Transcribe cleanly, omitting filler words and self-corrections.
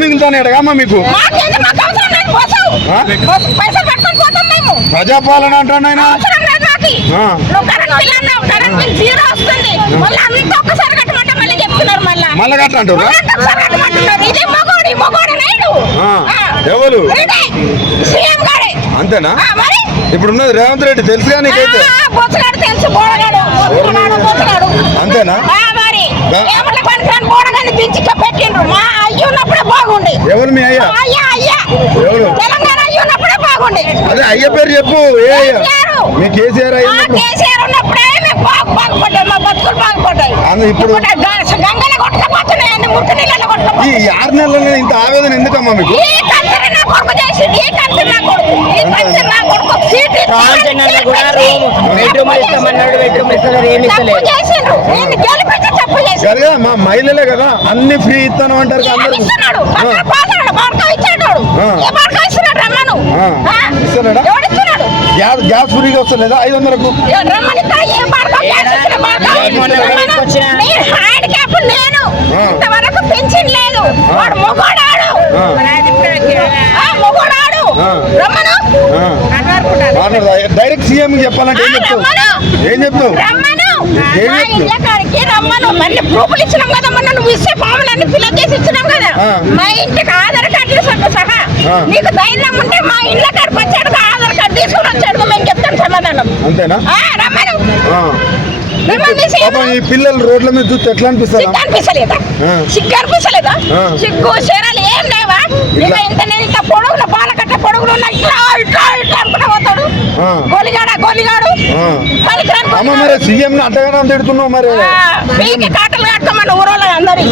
మిగులుతానమ్మా మీకు ప్రజాపాలన అంటాడు ఆయన. మళ్ళా గట్ల అంటారు ఎవరు అంతేనా? ఇప్పుడు ఉన్నది రేవంత్ రెడ్డి తెలుసుగా నీకైతే అంతేనా? ఎవరు మీ అయ్యా? అదే అయ్య పేరు చెప్పు. ఏ అయ్యా? మీ కేసీఆర్ అయ్యా ఇప్పుడు ఈ 6 నెలల్లో ఇంత ఆవేదన ఎందుకమ్మా మీకు? సరిగా మా మహిళలే కదా అన్ని ఫ్రీ ఇస్తాను అంటారు అందరూ. ఇస్తున్నాడా? గ్యాస్ ఫ్రీగా వస్తలేదా 500కు? పెన్షన్ లేదు. డైరెక్ట్ సీఎం చెప్పాలంటే ఏం చెప్తావు? ఏం చెప్తావు? రమ్మను. మళ్ళీ ప్రూఫ్లు ఇచ్చినాం కదా, మొన్న నువ్వు ఇచ్చే ఫామ్లు అన్ని ఫిల్అప్ చేసి ఇచ్చినాం కదా. మా ఇంటికి ఆధార్ కార్డు సహా నీకు ధైర్యం ఉంటే మా ఇళ్ళ కాడికి వచ్చాడు, ఆధార్ కార్డు తీసుకుని వచ్చాడు, మేము చెప్తాం సమాధానం. అంతేనా? రమ్మను. ఈ పిల్లలు రోడ్ల మీద చూస్తే ఎట్లా అనిపిస్తుంది? సిగ్గు అనిపిస్తలేదా? సిగ్గు చీరలు ఏం లేవా? ఇంత పొడుగున పాలకట్ట పొడుగులు ఇట్లా ఇట్లా ఇట్లా అనుకున్నా పోతాడు. గోలిగాడు మరి సీఎం అట్టగానే తిడుతున్నావు మరి. కాటలు కట్టుకోమని ఊరోళ్ళు అందరి